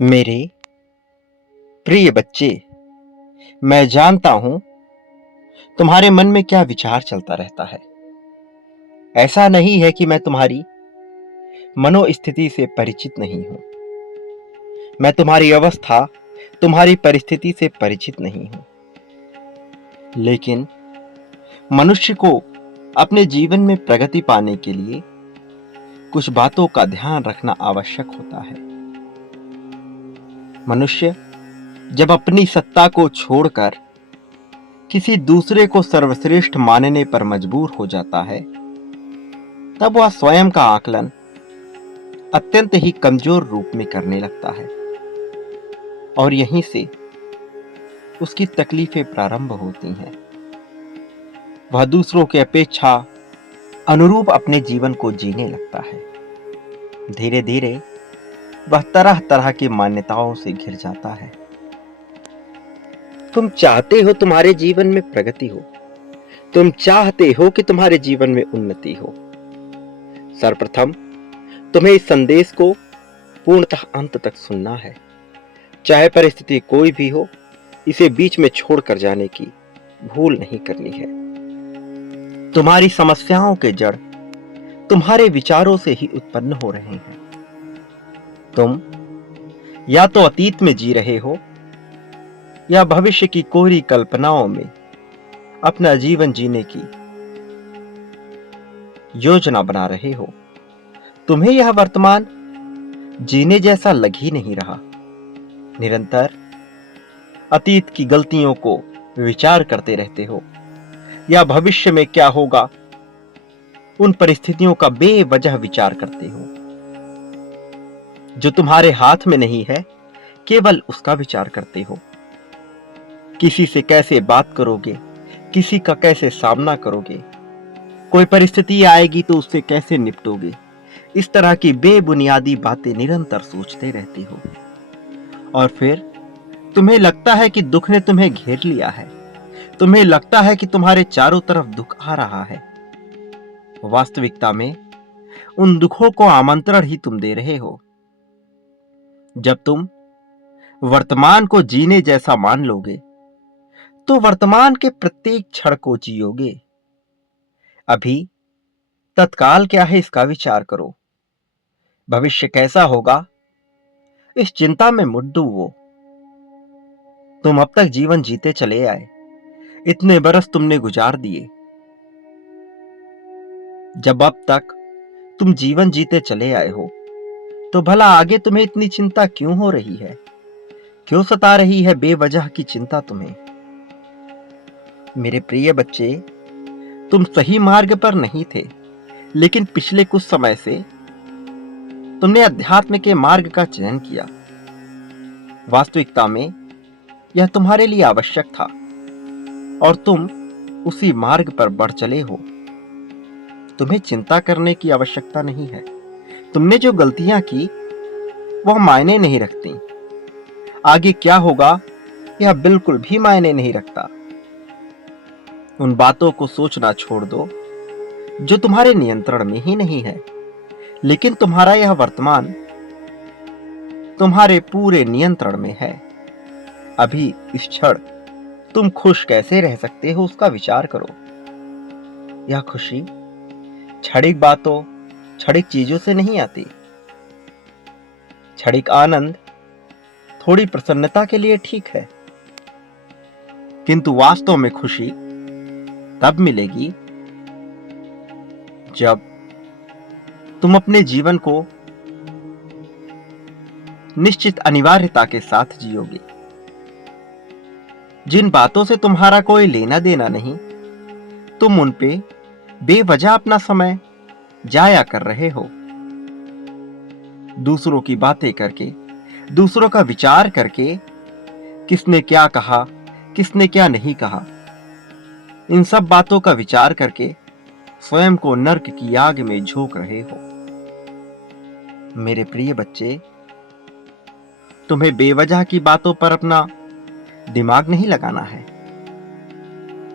मेरे प्रिय बच्चे, मैं जानता हूं तुम्हारे मन में क्या विचार चलता रहता है। ऐसा नहीं है कि मैं तुम्हारी मनोस्थिति से परिचित नहीं हूं। मैं तुम्हारी अवस्था, तुम्हारी परिस्थिति से परिचित नहीं हूं। लेकिन मनुष्य को अपने जीवन में प्रगति पाने के लिए कुछ बातों का ध्यान रखना आवश्यक होता है। मनुष्य जब अपनी सत्ता को छोड़कर किसी दूसरे को सर्वश्रेष्ठ मानने पर मजबूर हो जाता है, तब वह स्वयं का आकलन अत्यंत ही कमजोर रूप में करने लगता है और यहीं से उसकी तकलीफें प्रारंभ होती हैं। वह दूसरों की अपेक्षा अनुरूप अपने जीवन को जीने लगता है। धीरे धीरे वह तरह तरह की मान्यताओं से घिर जाता है। तुम चाहते हो तुम्हारे जीवन में प्रगति हो, तुम चाहते हो कि तुम्हारे जीवन में उन्नति हो। सर्वप्रथम तुम्हें इस संदेश को पूर्णतः अंत तक सुनना है। चाहे परिस्थिति कोई भी हो, इसे बीच में छोड़कर जाने की भूल नहीं करनी है। तुम्हारी समस्याओं के जड़ तुम्हारे विचारों से ही उत्पन्न हो रहे हैं। तुम या तो अतीत में जी रहे हो या भविष्य की कोरी कल्पनाओं में अपना जीवन जीने की योजना बना रहे हो। तुम्हें यह वर्तमान जीने जैसा लग ही नहीं रहा। निरंतर अतीत की गलतियों को विचार करते रहते हो या भविष्य में क्या होगा उन परिस्थितियों का बेवजह विचार करते हो। जो तुम्हारे हाथ में नहीं है, केवल उसका विचार करते हो। किसी से कैसे बात करोगे, किसी का कैसे सामना करोगे, कोई परिस्थिति आएगी तो उससे कैसे निपटोगे, इस तरह की बेबुनियादी बातें निरंतर सोचते रहते हो। और फिर तुम्हें लगता है कि दुख ने तुम्हें घेर लिया है। तुम्हें लगता है कि तुम्हारे चारों तरफ दुख आ रहा है। वास्तविकता में उन दुखों को आमंत्रण ही तुम दे रहे हो। जब तुम वर्तमान को जीने जैसा मान लोगे, तो वर्तमान के प्रत्येक क्षण को जियोगे। अभी तत्काल क्या है इसका विचार करो। भविष्य कैसा होगा इस चिंता में मत डूबो। तुम अब तक जीवन जीते चले आए, इतने बरस तुमने गुजार दिए। जब अब तक तुम जीवन जीते चले आए हो, तो भला आगे तुम्हें इतनी चिंता क्यों हो रही है? क्यों सता रही है बेवजह की चिंता तुम्हें? मेरे प्रिय बच्चे, तुम सही मार्ग पर नहीं थे, लेकिन पिछले कुछ समय से तुमने अध्यात्म के मार्ग का चयन किया। वास्तविकता में यह तुम्हारे लिए आवश्यक था और तुम उसी मार्ग पर बढ़ चले हो। तुम्हें चिंता करने की आवश्यकता नहीं है। तुमने जो गलतियां की वह मायने नहीं रखती। आगे क्या होगा यह बिल्कुल भी मायने नहीं रखता। उन बातों को सोचना छोड़ दो जो तुम्हारे नियंत्रण में ही नहीं है। लेकिन तुम्हारा यह वर्तमान तुम्हारे पूरे नियंत्रण में है। अभी इस क्षण तुम खुश कैसे रह सकते हो उसका विचार करो। यह खुशी क्षणिक बातों, क्षणिक चीजों से नहीं आती। क्षणिक आनंद थोड़ी प्रसन्नता के लिए ठीक है, किंतु वास्तव में खुशी तब मिलेगी जब तुम अपने जीवन को निश्चित अनिवार्यता के साथ जियोगे। जिन बातों से तुम्हारा कोई लेना देना नहीं, तुम उन पे बेवजह अपना समय जाया कर रहे हो। दूसरों की बातें करके, दूसरों का विचार करके, किसने क्या कहा, किसने क्या नहीं कहा, इन सब बातों का विचार करके स्वयं को नर्क की आग में झोंक रहे हो। मेरे प्रिय बच्चे, तुम्हें बेवजह की बातों पर अपना दिमाग नहीं लगाना है।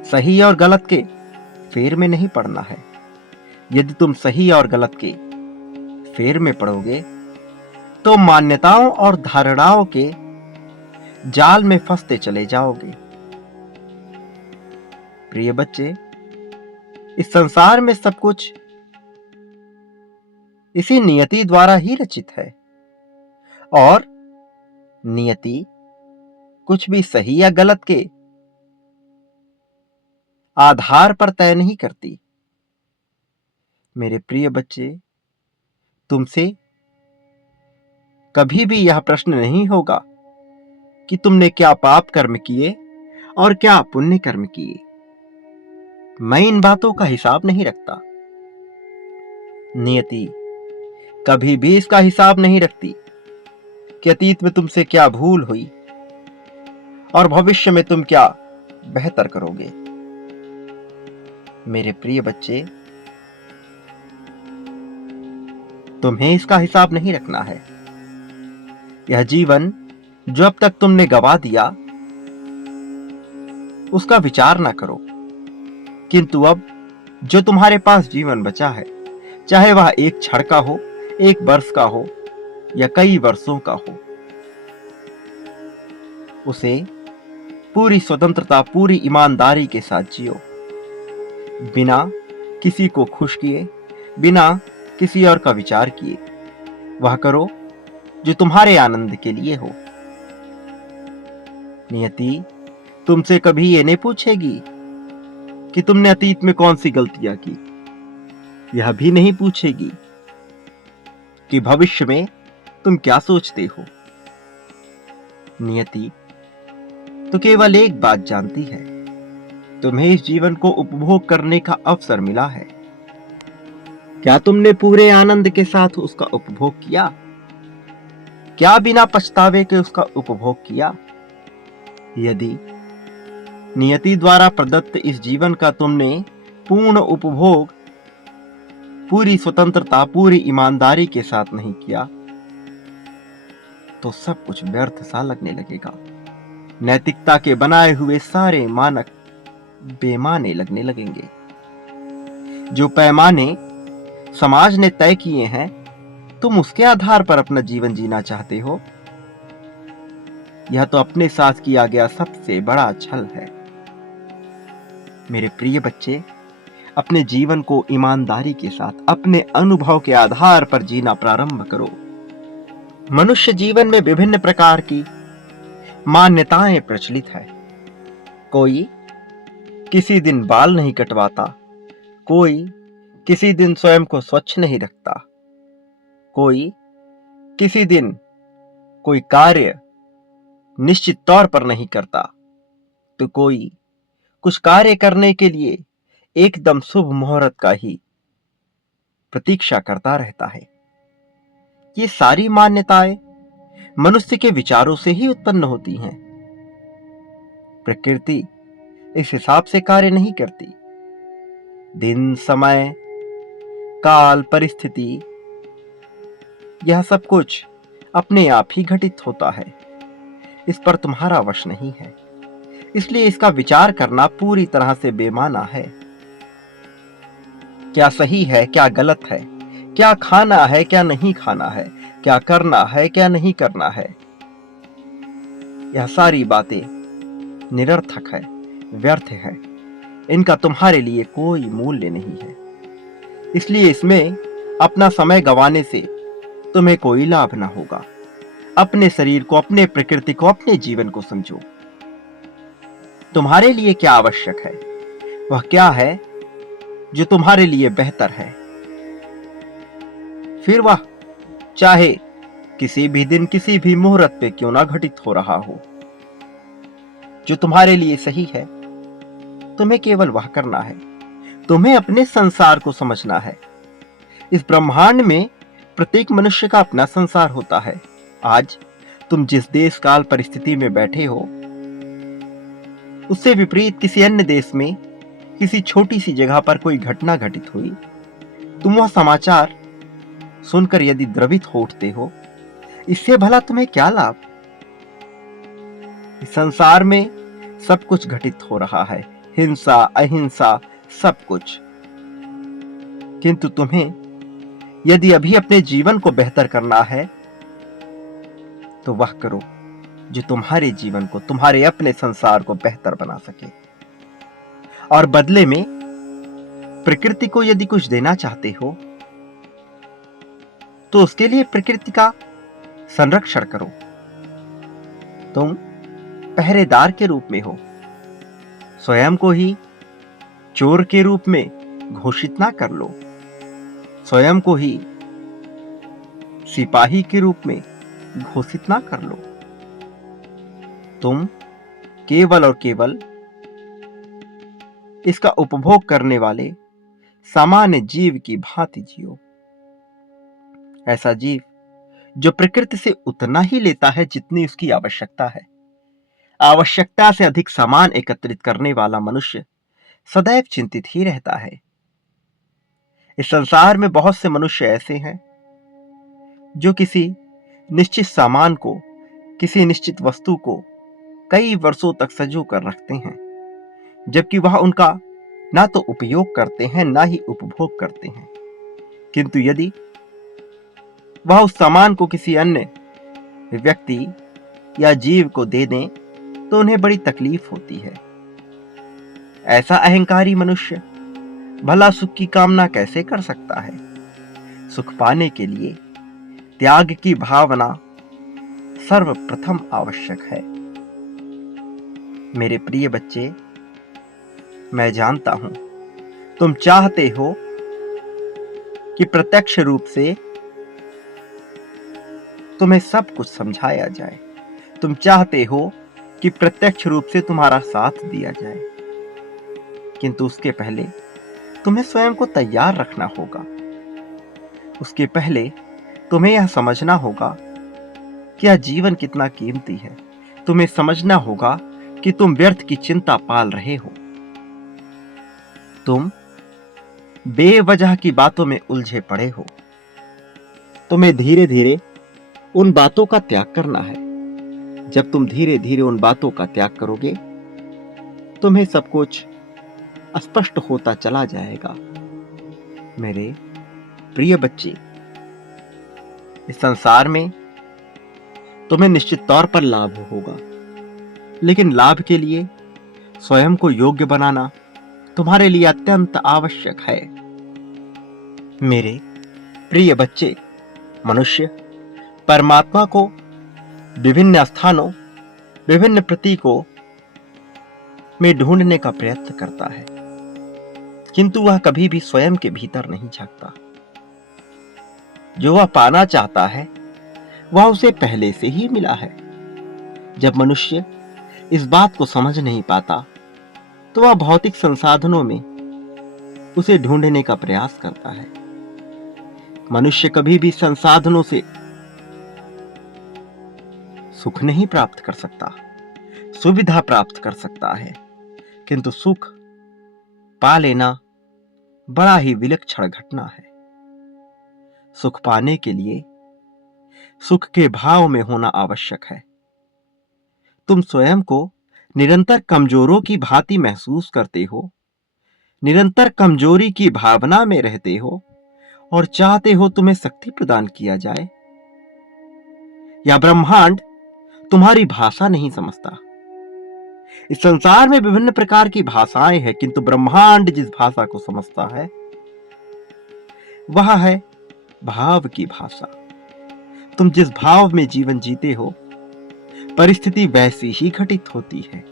सही और गलत के फेर में नहीं पड़ना है। यदि तुम सही और गलत के फेर में पड़ोगे तो मान्यताओं और धारणाओं के जाल में फंसते चले जाओगे। प्रिय बच्चे, इस संसार में सब कुछ इसी नियति द्वारा ही रचित है और नियति कुछ भी सही या गलत के आधार पर तय नहीं करती। मेरे प्रिय बच्चे, तुमसे कभी भी यह प्रश्न नहीं होगा कि तुमने क्या पाप कर्म किए और क्या पुण्य कर्म किए। मैं इन बातों का हिसाब नहीं रखता। नियति कभी भी इसका हिसाब नहीं रखती कि अतीत में तुमसे क्या भूल हुई और भविष्य में तुम क्या बेहतर करोगे। मेरे प्रिय बच्चे, तुम्हें इसका हिसाब नहीं रखना है। यह जीवन जो अब तक तुमने गवा दिया, उसका विचार ना करो, किंतु अब जो तुम्हारे पास जीवन बचा है, चाहे वह एक क्षण का हो, एक वर्ष का हो या कई वर्षों का हो, उसे पूरी स्वतंत्रता, पूरी ईमानदारी के साथ जियो, बिना किसी को खुश किए, बिना किसी और का विचार किए। वह करो जो तुम्हारे आनंद के लिए हो। नियति तुमसे कभी ये नहीं पूछेगी कि तुमने अतीत में कौन सी गलतियां की। यह भी नहीं पूछेगी कि भविष्य में तुम क्या सोचते हो। नियति तो केवल एक बात जानती है, तुम्हें इस जीवन को उपभोग करने का अवसर मिला है। क्या तुमने पूरे आनंद के साथ उसका उपभोग किया? क्या बिना पछतावे के उसका उपभोग किया? यदि नियति द्वारा प्रदत्त इस जीवन का तुमने पूर्ण उपभोग पूरी स्वतंत्रता, पूरी ईमानदारी के साथ नहीं किया, तो सब कुछ व्यर्थ सा लगने लगेगा। नैतिकता के बनाए हुए सारे मानक बेमाने लगने लगेंगे। जो पैमाने समाज ने तय किए हैं, तुम उसके आधार पर अपना जीवन जीना चाहते हो। यह तो अपने साथ किया गया सबसे बड़ा छल है। मेरे प्रिय बच्चे, अपने जीवन को ईमानदारी के साथ अपने अनुभव के आधार पर जीना प्रारंभ करो। मनुष्य जीवन में विभिन्न प्रकार की मान्यताएं प्रचलित है। कोई किसी दिन बाल नहीं कटवाता, कोई किसी दिन स्वयं को स्वच्छ नहीं रखता, कोई किसी दिन कोई कार्य निश्चित तौर पर नहीं करता, तो कोई कुछ कार्य करने के लिए एकदम शुभ मुहूर्त का ही प्रतीक्षा करता रहता है। ये सारी मान्यताएं मनुष्य के विचारों से ही उत्पन्न होती हैं। प्रकृति इस हिसाब से कार्य नहीं करती। दिन, समय, काल, परिस्थिति, यह सब कुछ अपने आप ही घटित होता है। इस पर तुम्हारा वश नहीं है, इसलिए इसका विचार करना पूरी तरह से बेमाना है। क्या सही है, क्या गलत है, क्या खाना है, क्या नहीं खाना है, क्या करना है, क्या नहीं करना है, यह सारी बातें निरर्थक है, व्यर्थ है। इनका तुम्हारे लिए कोई मूल्य नहीं है। इसलिए इसमें अपना समय गंवाने से तुम्हें कोई लाभ ना होगा। अपने शरीर को, अपने प्रकृति को, अपने जीवन को समझो। तुम्हारे लिए क्या आवश्यक है, वह क्या है जो तुम्हारे लिए बेहतर है। फिर वह चाहे किसी भी दिन, किसी भी मुहूर्त पे क्यों ना घटित हो रहा हो, जो तुम्हारे लिए सही है, तुम्हें केवल वह करना है। तुम्हें अपने संसार को समझना है। इस ब्रह्मांड में प्रत्येक मनुष्य का अपना संसार होता है। आज तुम जिस देश काल परिस्थिति में बैठे हो, उससे विपरीत किसी अन्य देश में किसी छोटी सी जगह पर कोई घटना घटित हुई, तुम वह समाचार सुनकर यदि द्रवित हो उठते हो, इससे भला तुम्हें क्या लाभ। इस संसार में सब कुछ घटित हो रहा है, हिंसा, अहिंसा, सब कुछ। किंतु तुम्हें यदि अभी अपने जीवन को बेहतर करना है, तो वह करो जो तुम्हारे जीवन को, तुम्हारे अपने संसार को बेहतर बना सके। और बदले में प्रकृति को यदि कुछ देना चाहते हो तो उसके लिए प्रकृति का संरक्षण करो। तुम पहरेदार के रूप में हो, स्वयं को ही चोर के रूप में घोषित ना कर लो, स्वयं को ही सिपाही के रूप में घोषित ना कर लो। तुम केवल और केवल इसका उपभोग करने वाले सामान्य जीव की भांति जियो। ऐसा जीव जो प्रकृति से उतना ही लेता है जितनी उसकी आवश्यकता है। आवश्यकता से अधिक सामान एकत्रित करने वाला मनुष्य सदैव चिंतित ही रहता है। इस संसार में बहुत से मनुष्य ऐसे हैं जो किसी निश्चित सामान को, किसी निश्चित वस्तु को कई वर्षों तक सजो कर रखते हैं, जबकि वह उनका ना तो उपयोग करते हैं ना ही उपभोग करते हैं। किंतु यदि वह उस सामान को किसी अन्य व्यक्ति या जीव को दे दें तो उन्हें बड़ी तकलीफ होती है। ऐसा अहंकारी मनुष्य भला सुख की कामना कैसे कर सकता है? सुख पाने के लिए त्याग की भावना सर्वप्रथम आवश्यक है। मेरे प्रिय बच्चे, मैं जानता हूं तुम चाहते हो कि प्रत्यक्ष रूप से तुम्हें सब कुछ समझाया जाए। तुम चाहते हो कि प्रत्यक्ष रूप से तुम्हारा साथ दिया जाए, किंतु उसके पहले तुम्हें स्वयं को तैयार रखना होगा। उसके पहले तुम्हें यह समझना होगा कि यह जीवन कितना कीमती है। तुम्हें समझना होगा कि तुम व्यर्थ की चिंता पाल रहे हो। तुम बेवजह की बातों में उलझे पड़े हो। तुम्हें धीरे धीरे उन बातों का त्याग करना है। जब तुम धीरे धीरे उन बातों का त्याग करोगे, तुम्हें सब कुछ स्पष्ट होता चला जाएगा। मेरे प्रिय बच्चे, इस संसार में तुम्हें निश्चित तौर पर लाभ होगा, लेकिन लाभ के लिए स्वयं को योग्य बनाना तुम्हारे लिए अत्यंत आवश्यक है। मेरे प्रिय बच्चे, मनुष्य परमात्मा को विभिन्न स्थानों, विभिन्न प्रतीकों में ढूंढने का प्रयत्न करता है, किंतु वह कभी भी स्वयं के भीतर नहीं झांकता। जो वह पाना चाहता है वह उसे पहले से ही मिला है। जब मनुष्य इस बात को समझ नहीं पाता तो वह भौतिक संसाधनों में उसे ढूंढने का प्रयास करता है। मनुष्य कभी भी संसाधनों से सुख नहीं प्राप्त कर सकता, सुविधा प्राप्त कर सकता है, किंतु सुख पा लेना बड़ा ही विलक्षण घटना है। सुख पाने के लिए सुख के भाव में होना आवश्यक है। तुम स्वयं को निरंतर कमजोरों की भांति महसूस करते हो, निरंतर कमजोरी की भावना में रहते हो और चाहते हो तुम्हें शक्ति प्रदान किया जाए। या ब्रह्मांड तुम्हारी भाषा नहीं समझता। इस संसार में विभिन्न प्रकार की भाषाएं हैं, किंतु ब्रह्मांड जिस भाषा को समझता है वह है भाव की भाषा। तुम जिस भाव में जीवन जीते हो, परिस्थिति वैसी ही घटित होती है।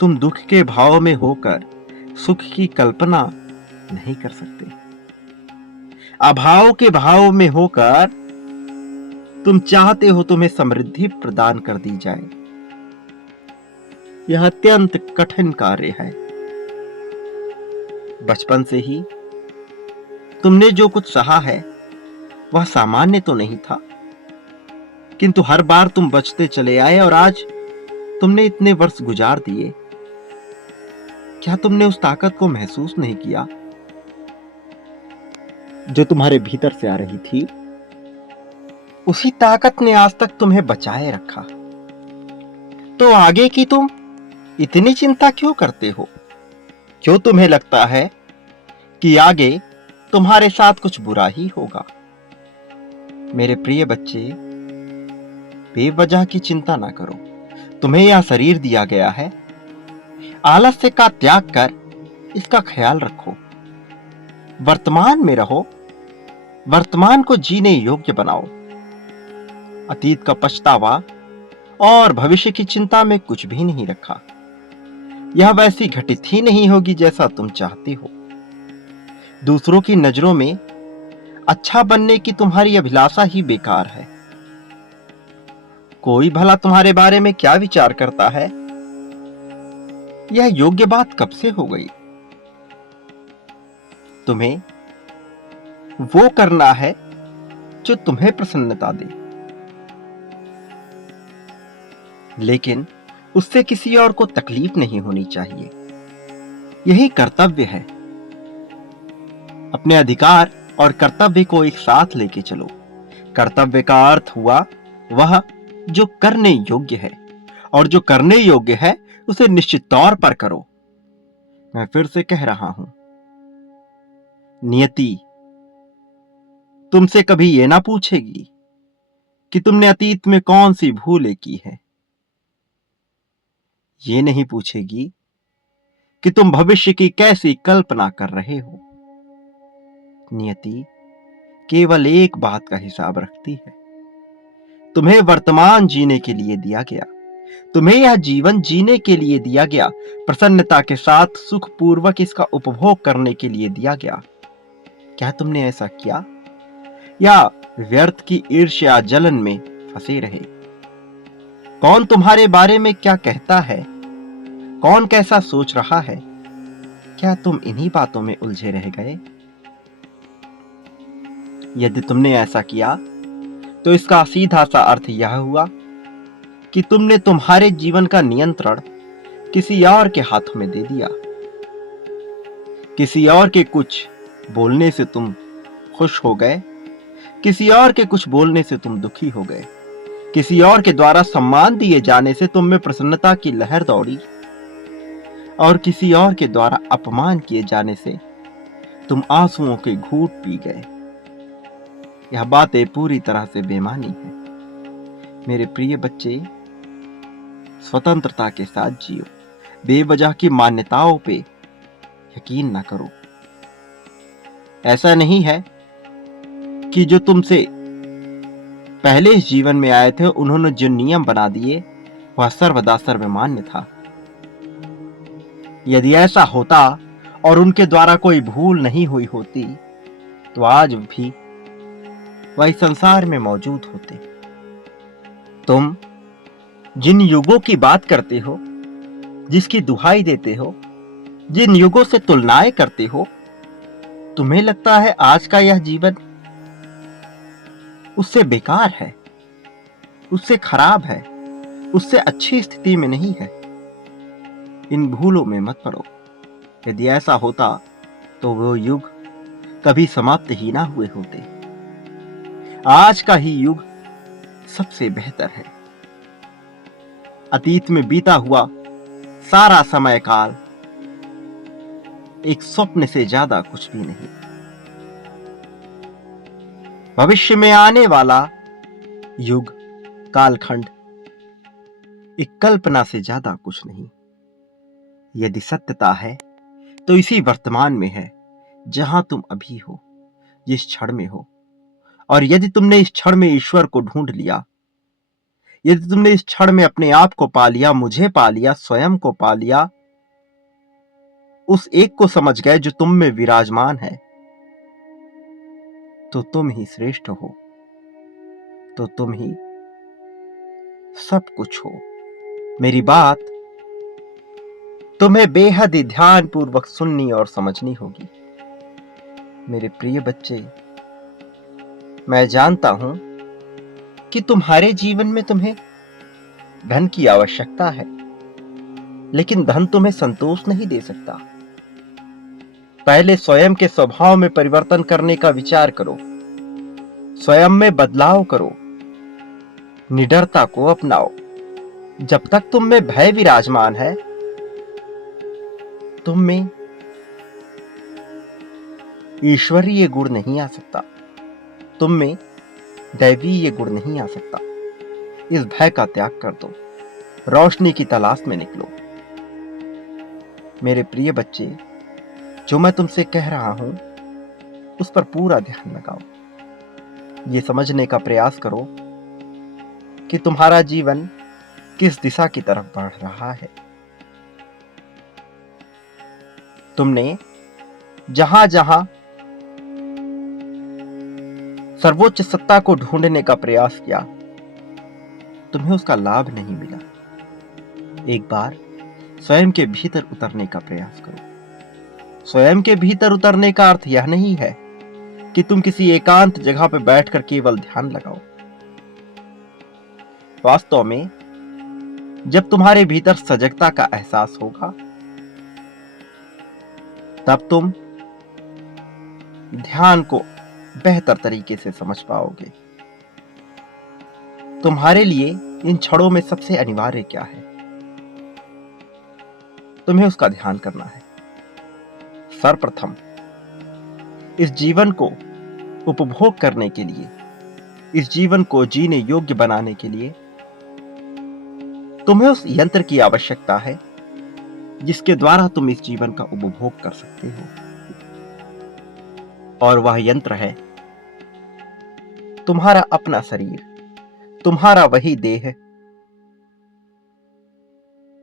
तुम दुख के भाव में होकर सुख की कल्पना नहीं कर सकते। अभाव के भाव में होकर तुम चाहते हो तुम्हें समृद्धि प्रदान कर दी जाए। यह अत्यंत कठिन कार्य है। बचपन से ही तुमने जो कुछ सहा है वह सामान्य तो नहीं था, किंतु हर बार तुम बचते चले आए और आज तुमने इतने वर्ष गुजार दिए। क्या तुमने उस ताकत को महसूस नहीं किया जो तुम्हारे भीतर से आ रही थी? उसी ताकत ने आज तक तुम्हें बचाए रखा। तो आगे की तुम इतनी चिंता क्यों करते हो? क्यों तुम्हें लगता है कि आगे तुम्हारे साथ कुछ बुरा ही होगा? मेरे प्रिय बच्चे, बेवजह की चिंता ना करो। तुम्हें यह शरीर दिया गया है, आलस्य का त्याग कर इसका ख्याल रखो। वर्तमान में रहो, वर्तमान को जीने योग्य बनाओ। अतीत का पछतावा और भविष्य की चिंता में कुछ भी नहीं रखा। यह वैसी घटित ही नहीं होगी जैसा तुम चाहते हो। दूसरों की नजरों में अच्छा बनने की तुम्हारी अभिलाषा ही बेकार है। कोई भला तुम्हारे बारे में क्या विचार करता है, यह योग्य बात कब से हो गई। तुम्हें वो करना है जो तुम्हें प्रसन्नता दे, लेकिन उससे किसी और को तकलीफ नहीं होनी चाहिए। यही कर्तव्य है। अपने अधिकार और कर्तव्य को एक साथ लेके चलो। कर्तव्य का अर्थ हुआ वह जो करने योग्य है, और जो करने योग्य है उसे निश्चित तौर पर करो। मैं फिर से कह रहा हूं, नियति तुमसे कभी यह ना पूछेगी कि तुमने अतीत में कौन सी भूलें की है। ये नहीं पूछेगी कि तुम भविष्य की कैसी कल्पना कर रहे हो। नियति केवल एक बात का हिसाब रखती है, तुम्हें वर्तमान जीने के लिए दिया गया, तुम्हें यह जीवन जीने के लिए दिया गया, प्रसन्नता के साथ सुखपूर्वक इसका उपभोग करने के लिए दिया गया। क्या तुमने ऐसा किया, या व्यर्थ की ईर्ष्या जलन में फंसे रहे? कौन तुम्हारे बारे में क्या कहता है, कौन कैसा सोच रहा है, क्या तुम इन्हीं बातों में उलझे रह गए? यदि तुमने ऐसा किया तो इसका सीधा सा अर्थ यह हुआ कि तुमने तुम्हारे जीवन का नियंत्रण किसी और के हाथों में दे दिया। किसी और के कुछ बोलने से तुम खुश हो गए, किसी और के कुछ बोलने से तुम दुखी हो गए, किसी और के द्वारा सम्मान दिए जाने से तुम में प्रसन्नता की लहर दौड़ी, और किसी और के द्वारा अपमान किए जाने से तुम आंसुओं के घूंट पी गए। यह बातें पूरी तरह से बेमानी है। मेरे प्रिय बच्चे, स्वतंत्रता के साथ जियो। बेवजह की मान्यताओं पे यकीन न करो। ऐसा नहीं है कि जो तुमसे पहले इस जीवन में आए थे उन्होंने जो नियम बना दिए वह सर्वदा सर्वमान्य था। यदि ऐसा होता और उनके द्वारा कोई भूल नहीं हुई होती तो आज भी वह इस संसार में मौजूद होते। तुम जिन युगों की बात करते हो, जिसकी दुहाई देते हो, जिन युगों से तुलनाएं करते हो, तुम्हें लगता है आज का यह जीवन उससे बेकार है, उससे खराब है, उससे अच्छी स्थिति में नहीं है। इन भूलों में मत पड़ो। यदि ऐसा होता तो वो युग कभी समाप्त ही ना हुए होते। आज का ही युग सबसे बेहतर है। अतीत में बीता हुआ सारा समय काल एक स्वप्न से ज्यादा कुछ भी नहीं। भविष्य में आने वाला युग कालखंड एक कल्पना से ज्यादा कुछ नहीं। यदि सत्यता है तो इसी वर्तमान में है, जहां तुम अभी हो, जिस क्षण में हो। और यदि तुमने इस क्षण में ईश्वर को ढूंढ लिया, यदि तुमने इस क्षण में अपने आप को पा लिया, मुझे पा लिया, स्वयं को पा लिया, उस एक को समझ गए जो तुम में विराजमान है, तो तुम ही श्रेष्ठ हो, तो तुम ही सब कुछ हो। मेरी बात तुम्हें बेहद ही ध्यान पूर्वक सुननी और समझनी होगी। मेरे प्रिय बच्चे, मैं जानता हूं कि तुम्हारे जीवन में तुम्हें धन की आवश्यकता है, लेकिन धन तुम्हें संतोष नहीं दे सकता। पहले स्वयं के स्वभाव में परिवर्तन करने का विचार करो, स्वयं में बदलाव करो, निडरता को अपनाओ। जब तक तुम में भय विराजमान है, तुम में ईश्वरीय गुण नहीं आ सकता, तुम में दैवीय गुण नहीं आ सकता। इस भय का त्याग कर दो, रोशनी की तलाश में निकलो। मेरे प्रिय बच्चे, जो मैं तुमसे कह रहा हूं उस पर पूरा ध्यान लगाओ। ये समझने का प्रयास करो कि तुम्हारा जीवन किस दिशा की तरफ बढ़ रहा है। तुमने जहां जहां सर्वोच्च सत्ता को ढूंढने का प्रयास किया, तुम्हें उसका लाभ नहीं मिला। एक बार स्वयं के भीतर उतरने का प्रयास करो। स्वयं के भीतर उतरने का अर्थ यह नहीं है कि तुम किसी एकांत जगह पर बैठकर केवल ध्यान लगाओ। वास्तव में जब तुम्हारे भीतर सजगता का एहसास होगा, तब तुम ध्यान को बेहतर तरीके से समझ पाओगे। तुम्हारे लिए इन क्षणों में सबसे अनिवार्य क्या है, तुम्हें उसका ध्यान करना है। सर्वप्रथम इस जीवन को उपभोग करने के लिए, इस जीवन को जीने योग्य बनाने के लिए तुम्हें उस यंत्र की आवश्यकता है जिसके द्वारा तुम इस जीवन का उपभोग कर सकते हो। और वह यंत्र है तुम्हारा अपना शरीर, तुम्हारा वही देह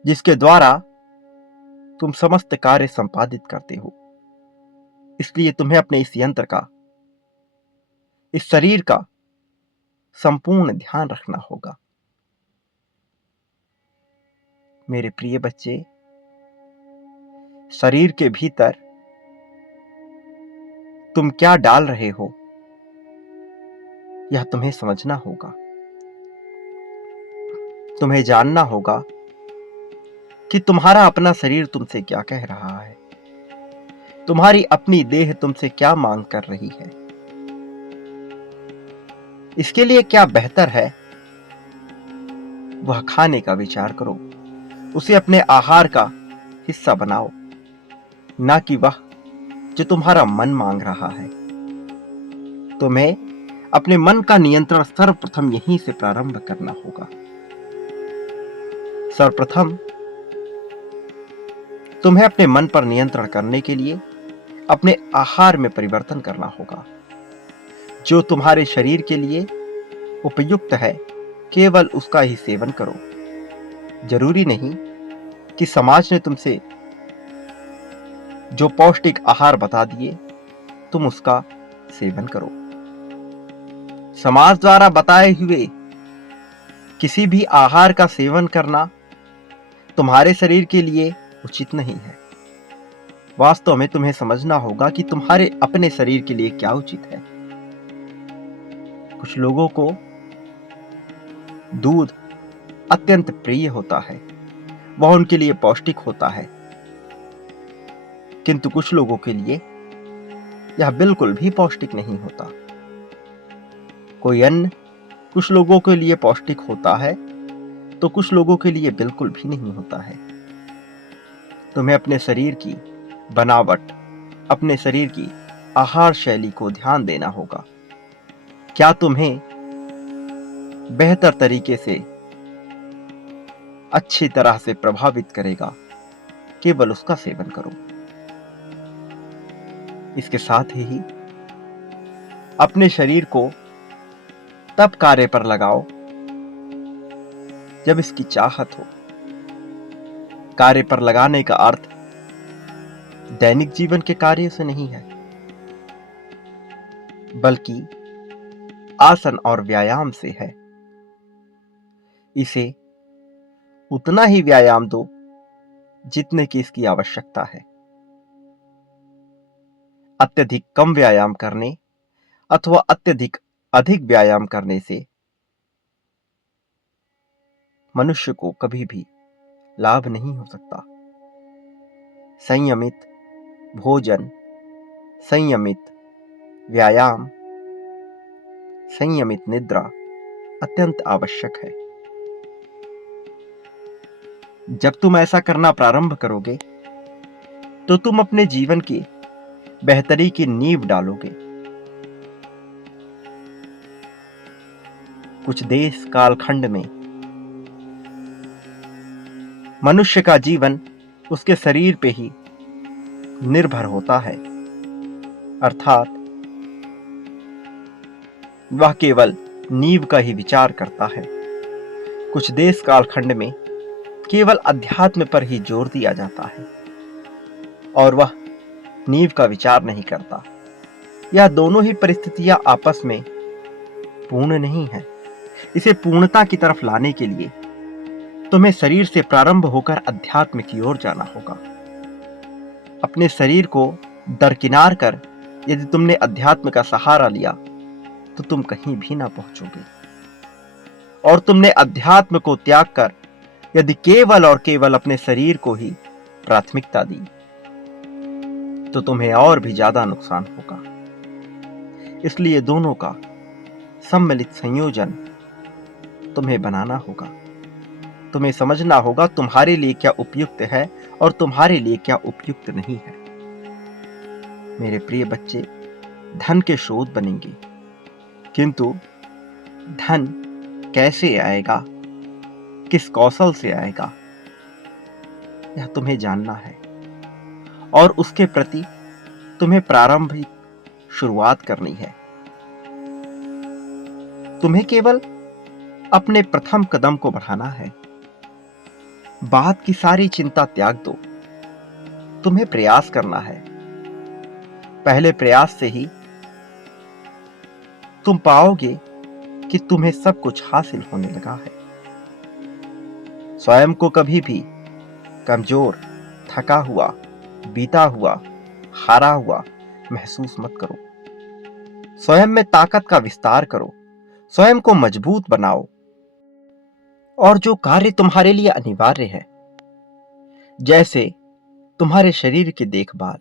जिसके द्वारा तुम समस्त कार्य संपादित करते हो। इसलिए तुम्हें अपने इस यंत्र का, इस शरीर का संपूर्ण ध्यान रखना होगा। मेरे प्रिय बच्चे, शरीर के भीतर तुम क्या डाल रहे हो, यह तुम्हें समझना होगा। तुम्हें जानना होगा कि तुम्हारा अपना शरीर तुमसे क्या कह रहा है, तुम्हारी अपनी देह तुमसे क्या मांग कर रही है। इसके लिए क्या बेहतर है, वह खाने का विचार करो, उसे अपने आहार का हिस्सा बनाओ, ना कि वह जो तुम्हारा मन मांग रहा है। तुम्हें अपने मन का नियंत्रण सर्वप्रथम यहीं से प्रारंभ करना होगा। सर्वप्रथम तुम्हें अपने मन पर नियंत्रण करने के लिए अपने आहार में परिवर्तन करना होगा। जो तुम्हारे शरीर के लिए उपयुक्त है, केवल उसका ही सेवन करो। जरूरी नहीं कि समाज ने तुमसे जो पौष्टिक आहार बता दिए तुम उसका सेवन करो। समाज द्वारा बताए हुए किसी भी आहार का सेवन करना तुम्हारे शरीर के लिए उचित नहीं है। वास्तव में तुम्हें समझना होगा कि तुम्हारे अपने शरीर के लिए क्या उचित है। कुछ लोगों को दूध अत्यंत प्रिय होता है, वह उनके लिए पौष्टिक होता है, किंतु कुछ लोगों के लिए यह बिल्कुल भी पौष्टिक नहीं होता। कोई अन्न कुछ लोगों के लिए पौष्टिक होता है तो कुछ लोगों के लिए बिल्कुल भी नहीं होता है। तुम्हें अपने शरीर की बनावट, अपने शरीर की आहार शैली को ध्यान देना होगा। क्या तुम्हें बेहतर तरीके से, अच्छी तरह से प्रभावित करेगा, केवल उसका सेवन करो। इसके साथ ही अपने शरीर को तब कार्य पर लगाओ जब इसकी चाहत हो। कार्य पर लगाने का अर्थ दैनिक जीवन के कार्य से नहीं है, बल्कि आसन और व्यायाम से है। इसे उतना ही व्यायाम दो जितने की इसकी आवश्यकता है। अत्यधिक कम व्यायाम करने अथवा अत्यधिक अधिक व्यायाम करने से मनुष्य को कभी भी लाभ नहीं हो सकता। संयमित भोजन, संयमित व्यायाम, संयमित निद्रा अत्यंत आवश्यक है। जब तुम ऐसा करना प्रारंभ करोगे तो तुम अपने जीवन की बेहतरी की नींव डालोगे। कुछ देश कालखंड में मनुष्य का जीवन उसके शरीर पे ही निर्भर होता है, अर्थात वह केवल नींव का ही विचार करता है। कुछ देश कालखंड में केवल अध्यात्म पर ही जोर दिया जाता है और वह नींव का विचार नहीं करता। यह दोनों ही परिस्थितियां आपस में पूर्ण नहीं है। इसे पूर्णता की तरफ लाने के लिए तुम्हें शरीर से प्रारंभ होकर अध्यात्म की ओर जाना होगा। अपने शरीर को दरकिनार कर यदि तुमने अध्यात्म का सहारा लिया तो तुम कहीं भी ना पहुंचोगे, और तुमने अध्यात्म को त्याग कर यदि केवल और केवल अपने शरीर को ही प्राथमिकता दी तो तुम्हें और भी ज्यादा नुकसान होगा। इसलिए दोनों का सम्मिलित संयोजन तुम्हें बनाना होगा। तुम्हें समझना होगा तुम्हारे लिए क्या उपयुक्त है और तुम्हारे लिए क्या उपयुक्त नहीं है। मेरे प्रिय बच्चे, धन के स्रोत बनेंगे, किंतु धन कैसे आएगा, किस कौशल से आएगा, यह तुम्हें जानना है और उसके प्रति तुम्हें प्रारंभिक शुरुआत करनी है। तुम्हें केवल अपने प्रथम कदम को बढ़ाना है। बाद की सारी चिंता त्याग दो। तुम्हें प्रयास करना है। पहले प्रयास से ही तुम पाओगे कि तुम्हें सब कुछ हासिल होने लगा है। स्वयं को कभी भी कमजोर, थका हुआ, बीता हुआ, हारा हुआ महसूस मत करो। स्वयं में ताकत का विस्तार करो। स्वयं को मजबूत बनाओ और जो कार्य तुम्हारे लिए अनिवार्य है, जैसे तुम्हारे शरीर की देखभाल,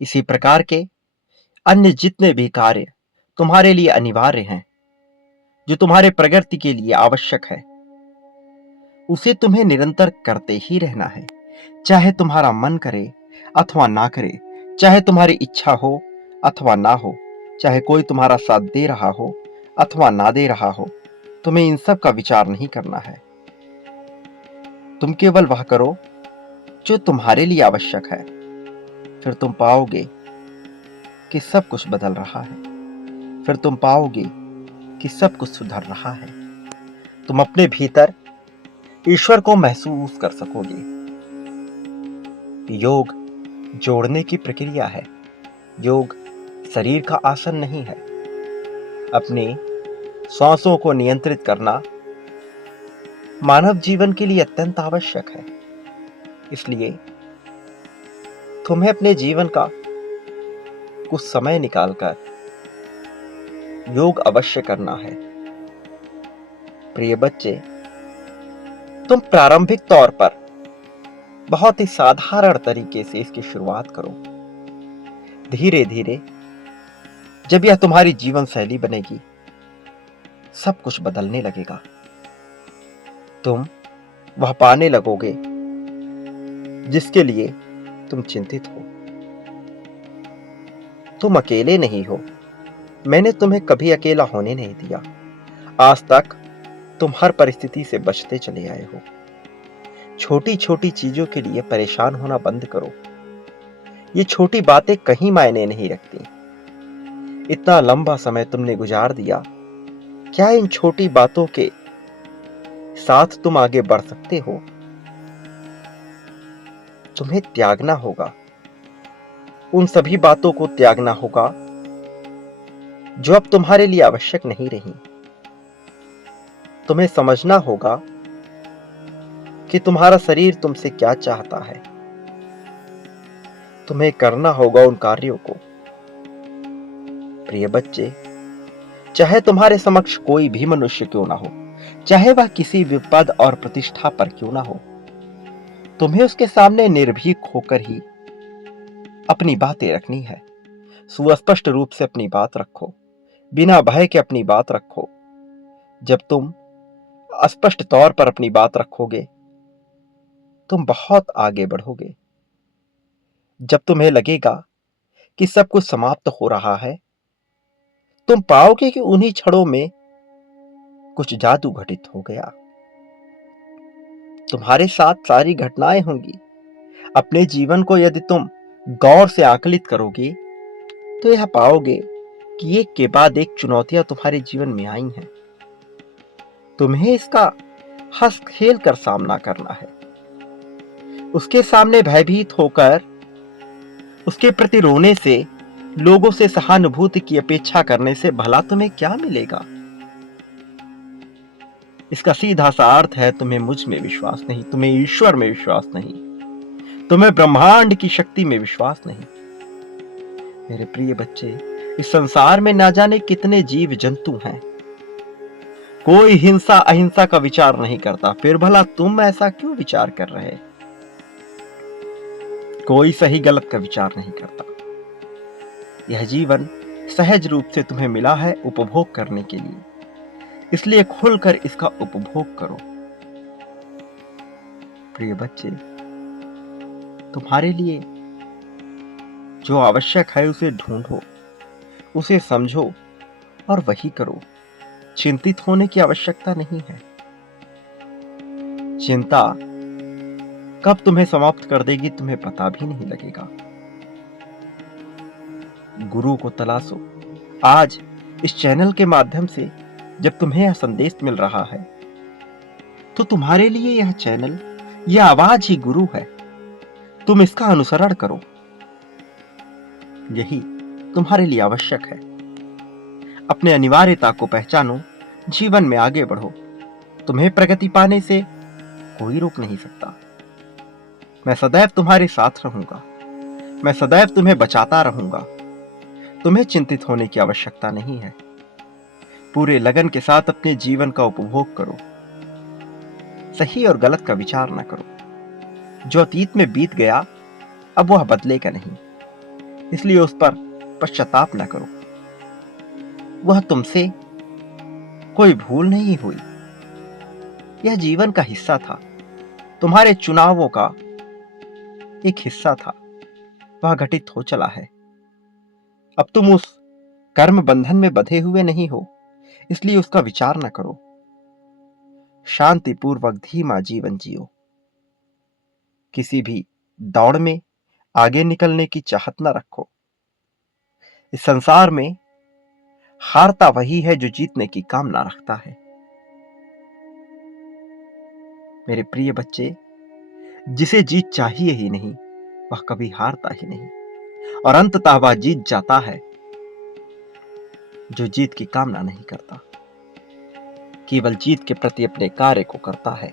इसी प्रकार के अन्य जितने भी कार्य तुम्हारे लिए अनिवार्य हैं, जो तुम्हारे प्रगति के लिए आवश्यक है, उसे तुम्हें निरंतर करते ही रहना है। चाहे तुम्हारा मन करे अथवा ना करे, चाहे तुम्हारी इच्छा हो अथवा ना हो, चाहे कोई तुम्हारा साथ दे रहा हो अथवा ना दे रहा हो, तुम्हें इन सब का विचार नहीं करना है। तुम केवल वह करो जो तुम्हारे लिए आवश्यक है। फिर तुम पाओगे कि सब कुछ बदल रहा है। फिर तुम पाओगे कि सब कुछ सुधर रहा है। तुम अपने भीतर ईश्वर को महसूस कर सकोगे। योग जोड़ने की प्रक्रिया है। योग शरीर का आसन नहीं है। अपनी सांसों को नियंत्रित करना मानव जीवन के लिए अत्यंत आवश्यक है। इसलिए तुम्हें अपने जीवन का कुछ समय निकालकर योग अवश्य करना है। प्रिय बच्चे, तुम प्रारंभिक तौर पर बहुत ही साधारण तरीके से इसकी शुरुआत करो। धीरे धीरे जब यह तुम्हारी जीवन शैली बनेगी, सब कुछ बदलने लगेगा। तुम वह पाने लगोगे जिसके लिए तुम चिंतित हो। तुम अकेले नहीं हो। मैंने तुम्हें कभी अकेला होने नहीं दिया। आज तक तुम हर परिस्थिति से बचते चले आए हो। छोटी छोटी चीजों के लिए परेशान होना बंद करो। ये छोटी बातें कहीं मायने नहीं रखती। इतना लंबा समय तुमने गुजार दिया, क्या इन छोटी बातों के साथ तुम आगे बढ़ सकते हो? तुम्हें त्यागना होगा। उन सभी बातों को त्यागना होगा जो अब तुम्हारे लिए आवश्यक नहीं रही। तुम्हें समझना होगा कि तुम्हारा शरीर तुमसे क्या चाहता है। तुम्हें करना होगा उन कार्यों को। प्रिय बच्चे, चाहे तुम्हारे समक्ष कोई भी मनुष्य क्यों ना हो, चाहे वह किसी भी पद और प्रतिष्ठा पर क्यों ना हो, तुम्हें उसके सामने निर्भीक होकर ही अपनी बातें रखनी है। सुस्पष्ट रूप से अपनी बात रखो, बिना भय के अपनी बात रखो। जब तुम स्पष्ट तौर पर अपनी बात रखोगे, तुम बहुत आगे बढ़ोगे। जब तुम्हें लगेगा कि सब कुछ समाप्त हो रहा है, तुम पाओगे कि उन्हीं क्षणों में कुछ जादू घटित हो गया। तुम्हारे साथ सारी घटनाएं होंगी। अपने जीवन को यदि तुम गौर से आकलित करोगे तो यह पाओगे कि एक के बाद एक चुनौतियां तुम्हारे जीवन में आई हैं। तुम्हें इसका हंस खेल कर सामना करना है। उसके सामने भयभीत होकर उसके प्रति रोने से, लोगों से सहानुभूति की अपेक्षा करने से भला तुम्हें क्या मिलेगा? इसका सीधा सा अर्थ है तुम्हें मुझ में विश्वास नहीं, तुम्हें ईश्वर में विश्वास नहीं, तुम्हें ब्रह्मांड की शक्ति में विश्वास नहीं। मेरे प्रिय बच्चे, इस संसार में ना जाने कितने जीव जंतु हैं। कोई हिंसा अहिंसा का विचार नहीं करता, फिर भला तुम ऐसा क्यों विचार कर रहे? कोई सही गलत का विचार नहीं करता। यह जीवन सहज रूप से तुम्हें मिला है उपभोग करने के लिए, इसलिए खुलकर इसका उपभोग करो। प्रिय बच्चे, तुम्हारे लिए जो आवश्यक है उसे ढूंढो, उसे समझो और वही करो। चिंतित होने की आवश्यकता नहीं है। चिंता कब तुम्हें समाप्त कर देगी तुम्हें पता भी नहीं लगेगा। गुरु को तलाशो। आज इस चैनल के माध्यम से जब तुम्हें यह संदेश मिल रहा है तो तुम्हारे लिए यह चैनल, यह आवाज ही गुरु है। तुम इसका अनुसरण करो, यही तुम्हारे लिए आवश्यक है। अपने अनिवार्यता को पहचानो, जीवन में आगे बढ़ो। तुम्हें प्रगति पाने से कोई रोक नहीं सकता। मैं सदैव तुम्हारे साथ रहूंगा, मैं सदैव तुम्हें बचाता रहूंगा। तुम्हें चिंतित होने की आवश्यकता नहीं है। पूरे लगन के साथ अपने जीवन का उपभोग करो। सही और गलत का विचार न करो। जो अतीत में बीत गया अब वह बदलेगा नहीं, इसलिए उस पर पश्चाताप न करो। वह तुमसे कोई भूल नहीं हुई। यह जीवन का हिस्सा था, तुम्हारे चुनावों का एक हिस्सा था। वह घटित हो चला है। अब तुम उस कर्म बंधन में बंधे हुए नहीं हो, इसलिए उसका विचार न करो। शांतिपूर्वक धीमा जीवन जियो। किसी भी दौड़ में आगे निकलने की चाहत न रखो। इस संसार में हारता वही है जो जीतने की कामना रखता है। मेरे प्रिय बच्चे, जिसे जीत चाहिए ही नहीं वह कभी हारता ही नहीं, और अंततः वह जीत जाता है जो जीत की कामना नहीं करता, केवल जीत के प्रति अपने कार्य को करता है,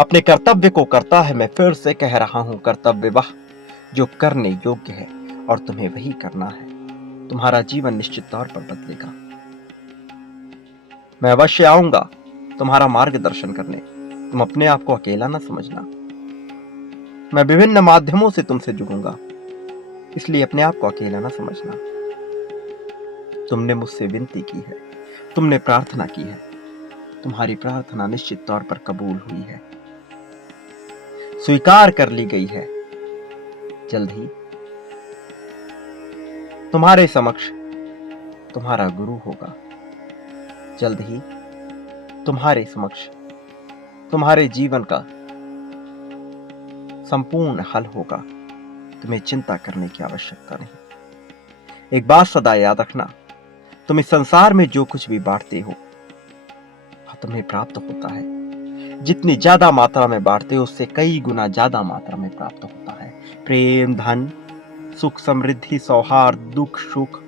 अपने कर्तव्य को करता है। मैं फिर से कह रहा हूं, कर्तव्य वह जो करने योग्य है और तुम्हें वही करना है। तुम्हारा जीवन निश्चित तौर पर बदलेगा। मैं अवश्य आऊंगा तुम्हारा मार्गदर्शन करने। तुम अपने आप को अकेला न समझना। मैं विभिन्न माध्यमों से तुमसे जुड़ूंगा, इसलिए अपने आप को अकेला न समझना। तुमने मुझसे विनती की है, तुमने प्रार्थना की है, तुम्हारी प्रार्थना निश्चित तौर पर कबूल हुई है, स्वीकार कर ली गई है। जल्द ही तुम्हारे समक्ष तुम्हारा गुरु होगा। जल्द ही तुम्हारे समक्ष तुम्हारे जीवन का संपूर्ण हल होगा। तुम्हें चिंता करने की आवश्यकता नहीं। एक बात सदा याद रखना, तुम इस संसार में जो कुछ भी बांटते हो वह तुम्हें प्राप्त होता है। जितनी ज्यादा मात्रा में बांटते हो उससे कई गुना ज्यादा मात्रा में प्राप्त होता है। प्रेम, धन, सुख, समृद्धि, सौहार्द, दुख, सुख,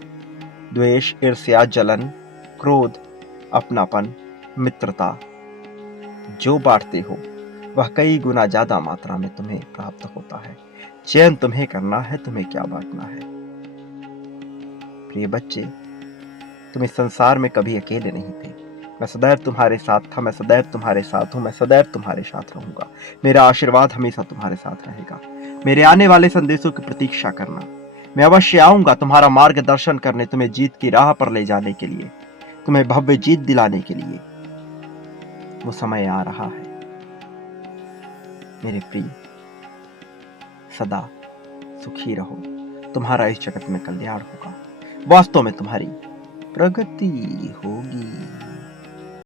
द्वेष, ईर्ष्या, जलन, क्रोध, अपनापन, मित्रता, जो बांटते हो वह कई गुना ज्यादा मात्रा में तुम्हें प्राप्त होता है। चयन तुम्हें करना है, तुम्हें क्या बांटना है। प्रिय बच्चे, तुम इस संसार में कभी अकेले नहीं थे। मैं सदैव तुम्हारे साथ था, मैं सदैव तुम्हारे साथ हूं, मैं सदैव तुम्हारे साथ रहूंगा। मेरा आशीर्वाद हमेशा तुम्हारे साथ रहेगा। मेरे आने वाले संदेशों की प्रतीक्षा करना। मैं अवश्य आऊंगा तुम्हारा मार्गदर्शन करने, तुम्हें जीत की राह पर ले जाने के लिए, तुम्हें भव्य जीत दिलाने के लिए। वो समय आ रहा है। मेरे प्रिय, सदा सुखी रहो। तुम्हारा इस जगत में कल्याण होगा। वास्तव में तुम्हारी प्रगति होगी।